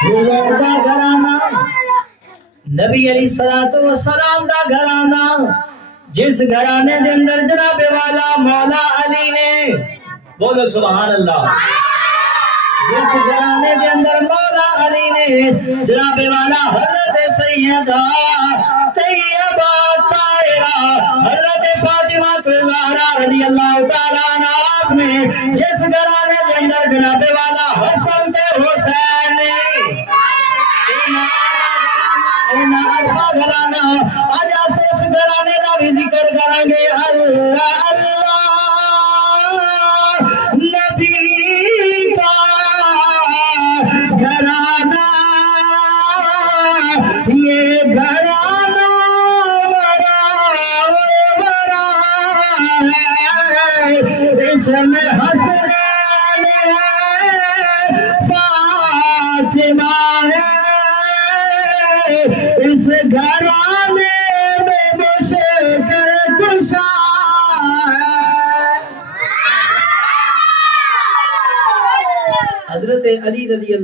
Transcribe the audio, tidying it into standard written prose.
حضور دا گھرانا نبی علیہ الصلوۃ والسلام دا گھرانا جس گھرانے دے اندر جناب والا مولا علی نے بولو سبحان اللہ جس گھرانے دے اندر مولا علی نے جناب والا حضرت سیدہ طیبہ طاہرہ حضرت فاطمہ الزہرا رضی اللہ تعالیٰ عنہ آپ نے جس گھرانے دے اندر جناب والا حسن تے حسین نے گھرانا آج آسے اس گھرانے دا بھی ذکر کریں گے اللہ اللہ نبی کا گھرانا یہ گھرانا ورا ہے اس میں حسنین ہے فاطمہ ہے اس گھرانے میں مشکل کشا ہے حضرت علی رضی اللہ